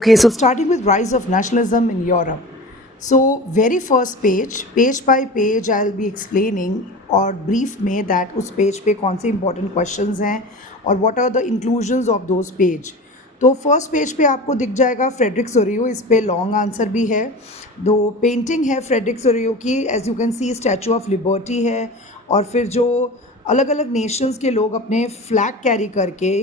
Okay, so starting with rise of nationalism in Europe. So very first page by page I'll be explaining और brief में that उस page पे कौन से important questions हैं और what are the inclusions of those page. तो first page पे आपको दिख जाएगा फ्रेडरिक सोरियो, इस पे लॉन्ग आंसर भी है. दो पेंटिंग है फ्रेडरिक सोरियो की, as you can see statue of liberty है. और फिर जो अलग अलग नेशंस के लोग अपने फ्लैग कैरी करके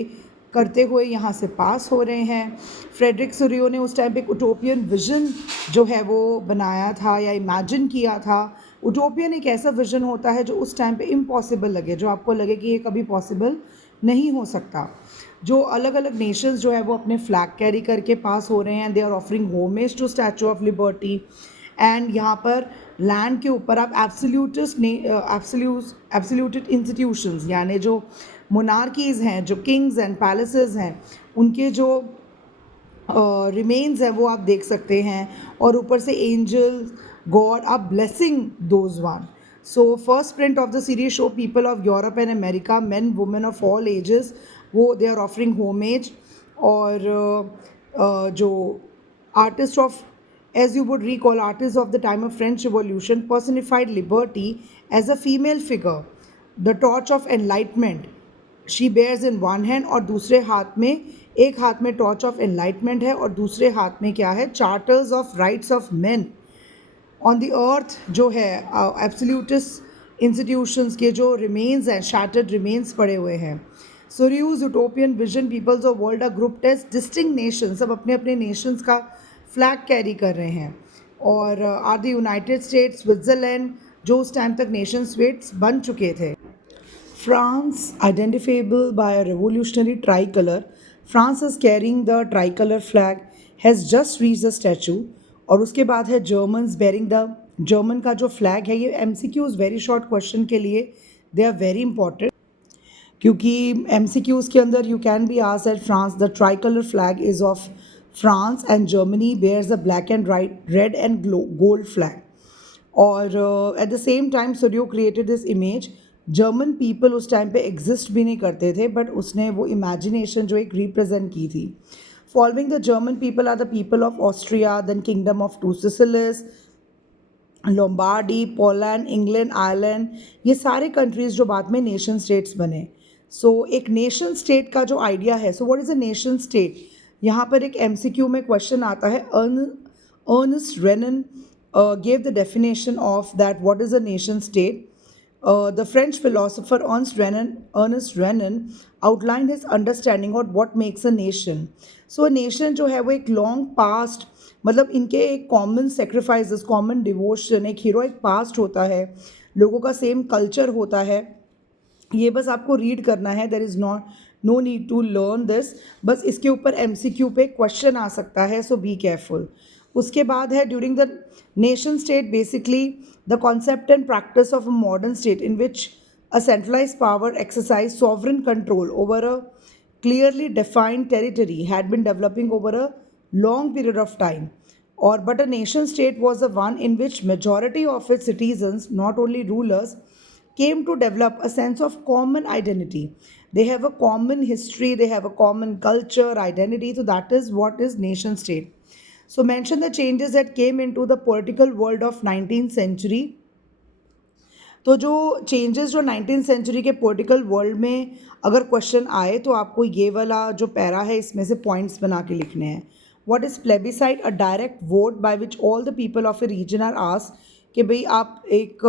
करते हुए यहाँ से पास हो रहे हैं. फ्रेडरिक सोरियो ने उस टाइम पे एक उटोपियन विजन जो है वो बनाया था या इमेजिन किया था. उटोपियन एक ऐसा विजन होता है जो उस टाइम पे इम्पॉसिबल लगे, जो आपको लगे कि ये कभी पॉसिबल नहीं हो सकता. जो अलग अलग नेशंस जो है वो अपने फ्लैग कैरी करके पास हो रहे हैं, they are offering homage to statue of liberty. And यहाँ पर लैंड के ऊपर आप एब्सोल्यूटेड इंस्टीट्यूशंस यानी जो मोनार्कीज़ हैं, जो किंग्स एंड पैलेसेस हैं, उनके जो रिमेन्स हैं वो आप देख सकते हैं. और ऊपर से angels god are blessing those one. So first print of the series show people of Europe and America, men women of all ages, वो दे आर ऑफरिंग होमेज. और जो artist of, as you would recall, artists of the time of French Revolution personified liberty as a female figure. The torch of enlightenment she bears in one hand, और दूसरे हाथ में, एक हाथ में torch of enlightenment है और दूसरे हाथ में क्या है, charters of rights of main. On the earth जो है एब्सोल्यूटिस्ट इंस्टीट्यूशंस के जो रिमेन्स हैं, शैटर्ड रिमेन्स पड़े हुए हैं. Sorrieu's utopian vision peoples of world, a group test distinct nation, सब अपने अपने नेशंस का फ्लैग कैरी कर रहे हैं. और are the United States, Switzerland जो उस टाइम तक नेशन स्टेट्स बन चुके थे. France identifiable by a revolutionary tricolor. France is carrying the tricolor flag, has just reached the statue. और उसके बाद है जर्मन्स bearing the, जर्मन का जो फ्लैग है, ये MCQs वेरी शॉर्ट क्वेश्चन के लिए दे आर वेरी इंपॉर्टेंट, क्योंकि MCQs के अंदर you can be asked at France the tricolour flag is of France and Germany bears the black and red and gold flag. और at the same time Sorrieu created this image. German people उस time पे exist भी नहीं करते थे, but उसने वो imagination जो एक रिप्रेजेंट की थी. Following the German people are the people of Austria, then kingdom of two Sicilies, Lombardy, Poland, England, Ireland, ये सारे कंट्रीज़ जो बाद में नेशन स्टेट्स बने. सो एक नेशन स्टेट का जो आइडिया है, so what is a nation state, यहाँ पर एक MCQ में क्वेश्चन आता है. Ernest Renan gave the definition of that what is a nation state. The French philosopher Ernest Renan outlined his understanding of what makes a nation. So a nation जो है वो एक long past, मतलब इनके एक common sacrifices, common devotion, एक heroic past होता है, लोगों का सेम कल्चर होता है. ये बस आपको रीड करना है, there is no need to learn this. बस इसके ऊपर MCQ पे क्वेश्चन आ सकता है, सो बी केयरफुल. उसके बाद है during the nation state basically the concept and practice of a modern state in which a centralize power exercise sovereign control over a clearly defined territory had been developing over a long period of time. Or but a nation state was the one in which majority of its citizens, not only rulers, came to develop a sense of common identity. They have a common history, they have a common culture, identity. So that is what is nation state. So mention the changes that came into the political world of 19th century. तो जो changes जो 19th century के political world में अगर question आए तो आपको ये वाला जो पैरा है इसमें से पॉइंट्स बना के लिखने हैं. What is plebiscite, a direct vote by which all the people of a region are asked कि भाई आप एक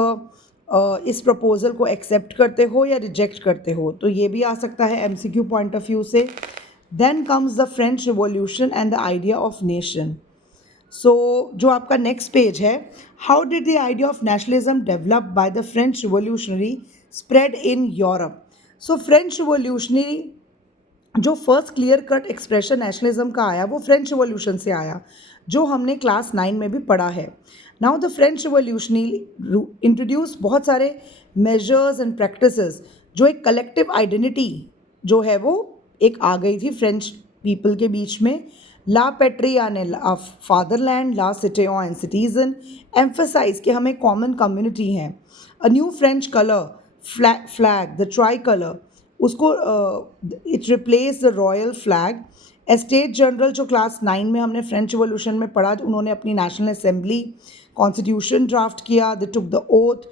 इस प्रपोजल को एक्सेप्ट करते हो या रिजेक्ट करते हो. तो ये भी आ सकता है MCQ पॉइंट ऑफ व्यू से. Then comes the French revolution and the idea of nation. So जो आपका नेक्स्ट पेज है, how did the idea of nationalism develop by the French revolutionary spread in Europe. So French revolutionary जो first clear cut expression nationalism का आया वो French revolution से आया, जो हमने क्लास 9 में भी पढ़ा है. Now the French revolutionary introduce बहुत सारे मेजर्स एंड प्रैक्टिसेस, जो एक कलेक्टिव आइडेंटिटी जो है वो एक आ गई थी फ्रेंच पीपल के बीच में. ला पेट्रिया ने फादरलैंड, ला सिटेओ एंड सिटीजन, एम्फसाइज कि हम एक कॉमन कम्युनिटी हैं. A new French colour flag the tricolour, उसको it replace the royal flag estate general जो क्लास 9 में हमने फ्रेंच रिवॉल्यूशन में पढ़ा, उन्होंने अपनी नेशनल असेंबली कॉन्स्टिट्यूशन ड्राफ्ट किया, they took the oath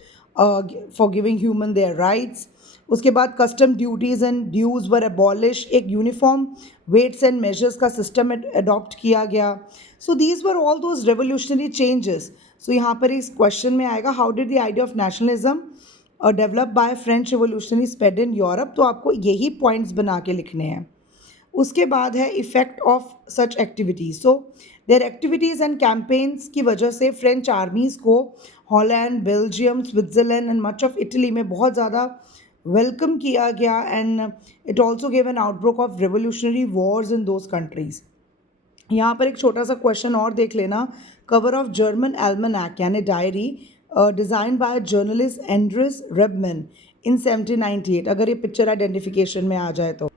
for giving human their rights. उसके बाद custom duties and dues were abolish, एक यूनिफॉर्म वेट्स एंड मेजर्स का सिस्टम अडॉप्ट किया गया। So these were all those revolutionary changes. So यहाँ पर इस क्वेश्चन में आएगा, how did the idea of nationalism develop by French revolutionary spread in Europe. तो आपको यही पॉइंट्स बना के लिखने हैं। उसके बाद है effect of such activities. So their activities and campaigns की वजह से फ्रेंच आर्मीज़ को Holland, Belgium, Switzerland and much of Italy में बहुत ज़्यादा वेलकम किया गया, and it also gave an outbreak of revolutionary wars in those countries. यहाँ पर एक छोटा सा क्वेश्चन और देख लेना, कवर ऑफ जर्मन एल्मनैक यानी diary design by journalist Andreas Rebmann in 1798, अगर ये पिक्चर आइडेंटिफिकेशन में आ जाए तो।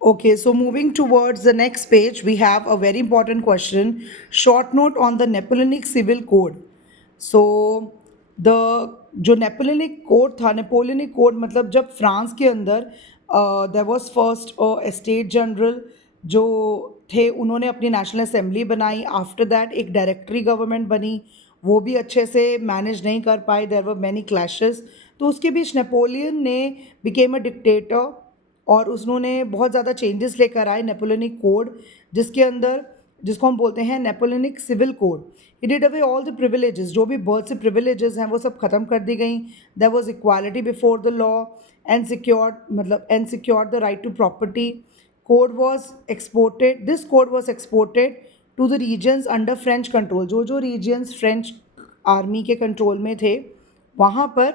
Okay, so moving towards the next page, we have a very important question. Short note on the Napoleonic Civil Code. So, the जो Napoleonic code था, Napoleonic code मतलब जब France के अंदर there was first state general जो थे, उन्होंने अपनी नेशनल असेंबली बनाई। आफ्टर दैट एक डायरेक्टरी गवर्नमेंट बनी, वो भी अच्छे से मैनेज नहीं कर पाई, देयर वर मैनी क्लैशेस। तो उसके बीच नेपोलियन ने बिकेम अ डिक्टेटर और उन्होंने बहुत ज़्यादा चेंजेस लेकर आए नेपोलियनिक कोड, जिसके अंदर जिसको हम बोलते हैं Napoleonic civil code. He did away all the privileges, जो भी बर्थ से प्रिविलेजेस हैं वो सब ख़त्म कर दी गई। There was equality before the law and secured the right to property. Code was exported this code was exported to the regions under French control. जो जो रीजन्स फ्रेंच आर्मी के कंट्रोल में थे, वहाँ पर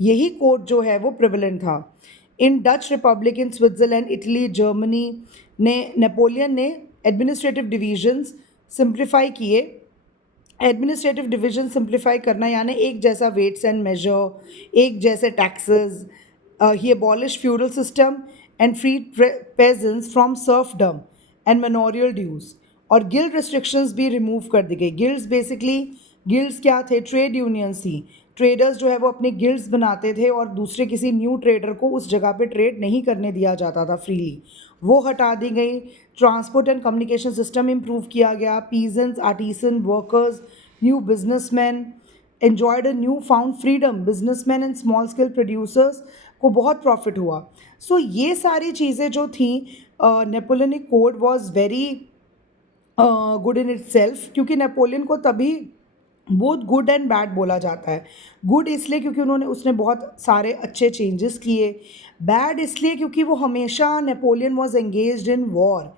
यही कोड जो है वो प्रिविलेंट था। In Dutch republic, in Switzerland, Italy, Germany ने नेपोलियन ने एडमिनिस्ट्रेटिव डिवीजन्स सिंप्लीफाई किए। एडमिनिस्ट्रेटिव डिवीजन सिंप्लीफाई करना यानी एक जैसा वेट्स एंड मेजर, एक जैसे taxes. He abolish feudal system and freed peasants from serfdom and manorial dues. और गिल्ड रिस्ट्रिक्शंस भी रिमूव कर दी गई। गिल्ड्स बेसिकली, गिल्ड्स क्या थे? ट्रेड यूनियंस थी। ट्रेडर्स जो है वो अपने गिल्ड्स बनाते थे और दूसरे किसी न्यू ट्रेडर को उस जगह पे ट्रेड नहीं करने दिया जाता था फ्रीली, वो हटा दी गई। Transport and communication system improve किया गया। Peasants, artisan, workers, new businessman enjoyed a new found freedom. Businessman and small scale producers को बहुत प्रॉफिट हुआ। सो ये सारी चीज़ें जो थी, Napoleonic code was very good in it self, क्योंकि नेपोलियन को तभी बोथ गुड एंड बैड बोला जाता है। गुड इसलिए क्योंकि उसने बहुत सारे अच्छे चेंजेस किए। बैड इसलिए क्योंकि वो हमेशा Napoleon was engaged in war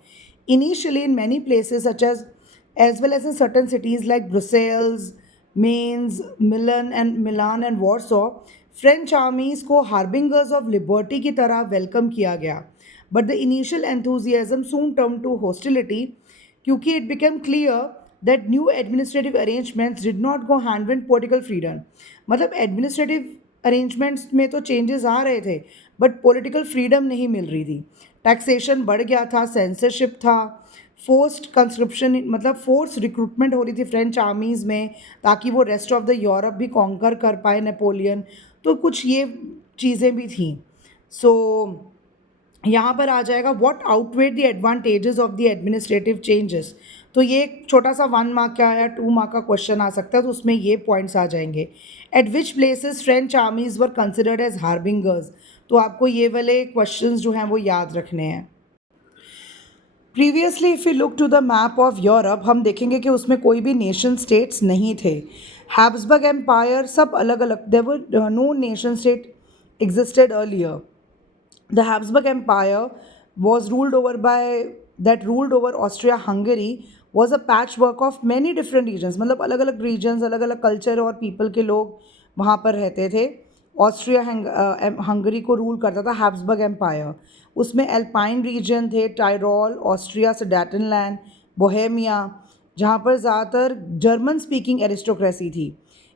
initially in many places such as well as in certain cities like Brussels, Mainz, Milan and Warsaw. French armies को हार्बिंगर्स ऑफ लिबर्टी की तरह वेलकम किया गया, but the initial enthusiasm soon turn to hostility, क्योंकि it became clear that new administrative arrangements did not go hand in political freedom। मतलब administrative arrangements में तो changes आ रहे थे, बट पॉलिटिकल फ्रीडम नहीं मिल रही थी। टैक्सेशन बढ़ गया था, सेंसरशिप था, फोर्स्ड कंस्क्रिप्शन मतलब फोर्स रिक्रूटमेंट हो रही थी फ्रेंच आर्मीज़ में, ताकि वो रेस्ट ऑफ द यूरोप भी कॉन्कर कर पाए नेपोलियन। तो कुछ ये चीज़ें भी थी। सो यहाँ पर आ जाएगा, what outweighed the advantages of the administrative changes. तो ये एक छोटा सा 1 मार्क का या 2 मार्क का क्वेश्चन आ सकता है, तो उसमें ये पॉइंट्स आ जाएंगे। At which places French armies were considered as harbingers. तो आपको ये वाले क्वेश्चंस जो हैं वो याद रखने हैं। Previously if you look to the map of Europe, हम देखेंगे कि उसमें कोई भी नेशन स्टेट्स नहीं थे। हैब्सबर्ग एम्पायर सब अलग अलग, there were no nation state existed earlier. The Habsburg Empire was ruled over Austria-Hungary was a patchwork of many different regions। मतलब अलग अलग regions, अलग अलग culture और people के लोग वहाँ पर रहते थे। ऑस्ट्रिया हंगरी को रूल करता था हैब्सबर्ग एम्पायर। उसमें एल्पाइन रीजन थे, टायरोल, ऑस्ट्रिया, सडेटनलैंड, बोहेमिया, जहाँ पर ज़्यादातर जर्मन स्पीकिंग एरिस्टोक्रेसी थी।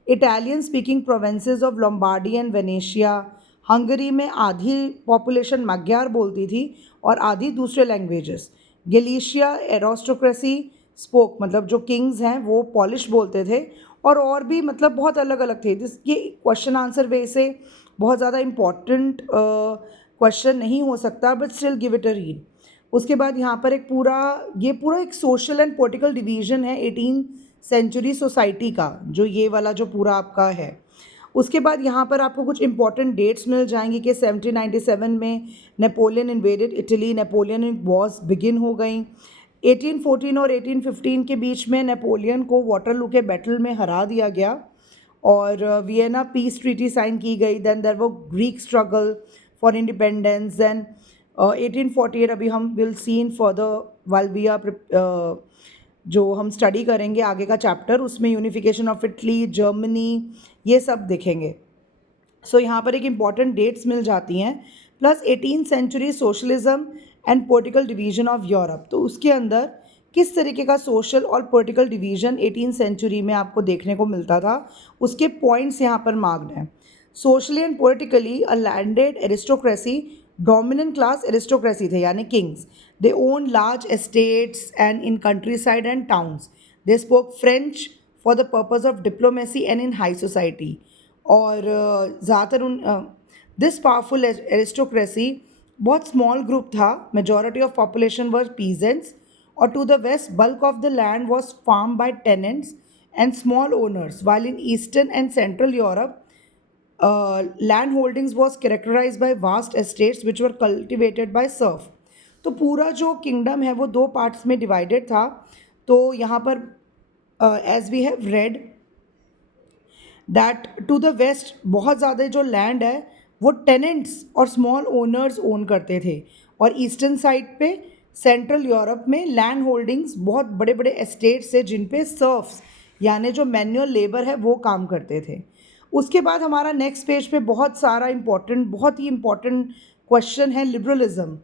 Italian speaking provinces of Lombardy and Venetia. Hungary में आधी पॉपुलेशन magyार बोलती थी और आधी दूसरे लैंग्वेजेस। गलीशिया एरोस्टोक्रेसी स्पोक, मतलब जो किंग्स हैं वो पॉलिश बोलते थे, और भी मतलब बहुत अलग अलग थे। ये क्वेश्चन आंसर वे से बहुत ज़्यादा इम्पॉर्टेंट क्वेश्चन नहीं हो सकता, but still give it a read. उसके बाद यहाँ पर ये पूरा एक सोशल एंड पॉलिटिकल डिवीजन है 18 सेंचुरी सोसाइटी का, जो ये वाला जो पूरा आपका है। उसके बाद यहाँ पर आपको कुछ इंपॉर्टेंट डेट्स मिल जाएंगी कि 1797 में Napoleon invaded Italy, Napoleon Wars begin हो गई। 1814 और 1815 के बीच में नेपोलियन को वाटरलू के बैटल में हरा दिया गया और वियना पीस ट्रीटी साइन की गई। देन देयर वो Greek struggle for independence. Then 1848 अभी हम will see in further while we are जो हम स्टडी करेंगे आगे का चैप्टर, उसमें यूनिफिकेशन ऑफ इटली, जर्मनी, ये सब देखेंगे। सो यहाँ पर एक इम्पॉर्टेंट डेट्स मिल जाती हैं, plus 18th century socialism and political division of Europe. तो उसके अंदर किस तरीके का सोशल और पॉलिटिकल डिवीजन 18th सेंचुरी में आपको देखने को मिलता था, उसके पॉइंट्स यहाँ पर मार्क्ड हैं। Socially and politically a landed aristocracy, dominant class aristocracy थे यानी kings. They own large estates and in countryside and towns. They spoke French for the purpose of diplomacy and in high society. और ज़्यादातर this powerful aristocracy बहुत small group था, majority of population were peasants, और to the vast bulk of the land was farm by tenants and small owners, while in eastern and central Europe land holdings was characterized by vast estates which were cultivated by serf। तो पूरा जो kingdom है वो दो parts में divided था। तो यहाँ पर as we have read that to the west बहुत ज़्यादा जो लैंड है वो टेनेंट्स और स्मॉल ओनर्स ओन करते थे, और ईस्टर्न साइड पे सेंट्रल यूरोप में लैंड होल्डिंग्स बहुत बड़े बड़े एस्टेट्स है जिन पे सर्फ्स यानी जो मैनुअल लेबर है वो काम करते थे। उसके बाद हमारा नेक्स्ट पेज पे बहुत ही इम्पॉर्टेंट क्वेश्चन है लिबरलिज्म।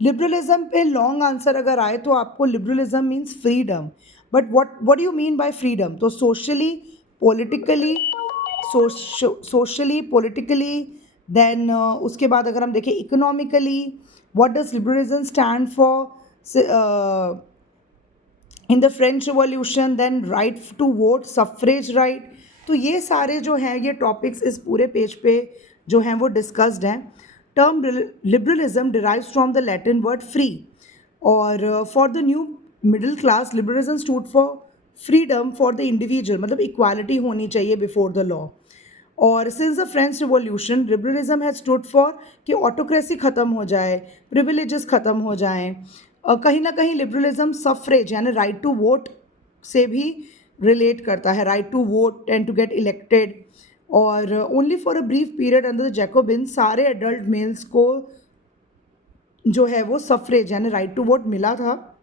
लिबरलिज्म पे लॉन्ग आंसर अगर आए तो आपको liberalism means freedom, but what do you mean by freedom? तो सोशली पॉलिटिकली देन उसके बाद अगर हम देखें economically, what does liberalism stand for in the French revolution, then right to vote, suffrage right. तो ये सारे जो हैं ये टॉपिक्स इस पूरे पेज पे जो हैं वो डिस्कस्ड हैं। Term liberalism derives from the Latin word free, और for the new middle class liberalism stood for freedom for the individual, मतलब इक्वालिटी होनी चाहिए बिफोर द लॉ। और since the French revolution liberalism has stood for कि autocracy ख़त्म हो जाए, privileges ख़त्म हो जाएं। कहीं ना कहीं लिबरलिज्म सफ्रेज यानी राइट टू वोट से भी रिलेट करता है, right to vote and to get elected. और only for a brief period under the Jacobin सारे एडल्ट मेल्स को जो है वो सफ्रेज यानी राइट टू वोट मिला था।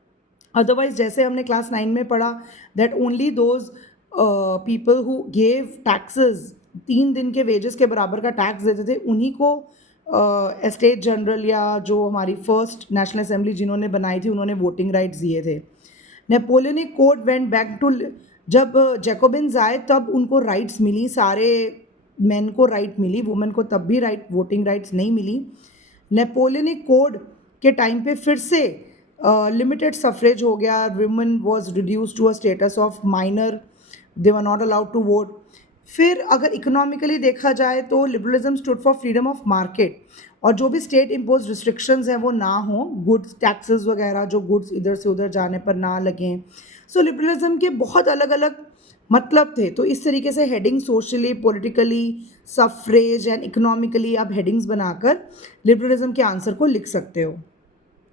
अदरवाइज जैसे हमने क्लास 9 में पढ़ा that only those people who gave taxes, 3 दिन के वेजेस के बराबर का टैक्स देते थे, उन्हीं को एस्टेट जनरल या जो हमारी फर्स्ट नेशनल असेंबली जिन्होंने बनाई थी उन्होंने वोटिंग राइट्स दिए थे। Napoleonic code went back to, जब जैकोबिन्स आए तब उनको राइट्स मिली, सारे मेन को राइट मिली, वुमेन को तब भी वोटिंग राइट्स नहीं मिली। नेपोलियनिक कोड के टाइम पे फिर से लिमिटेड सफ्रेज हो गया, women was reduce to a status of minor, they were not allowed to vote. फिर अगर इकोनॉमिकली देखा जाए तो liberalism stood for freedom of market, और जो भी स्टेट इम्पोज रिस्ट्रिक्शंस हैं वो ना हो, गुड्स टैक्सेस वगैरह जो गुड्स इधर से उधर जाने पर ना लगें। सो लिबरलिज्म के बहुत अलग अलग मतलब थे। तो इस तरीके से heading socially, politically, suffrage and economically आप हेडिंग्स बनाकर लिबरलिज्म के आंसर को लिख सकते हो।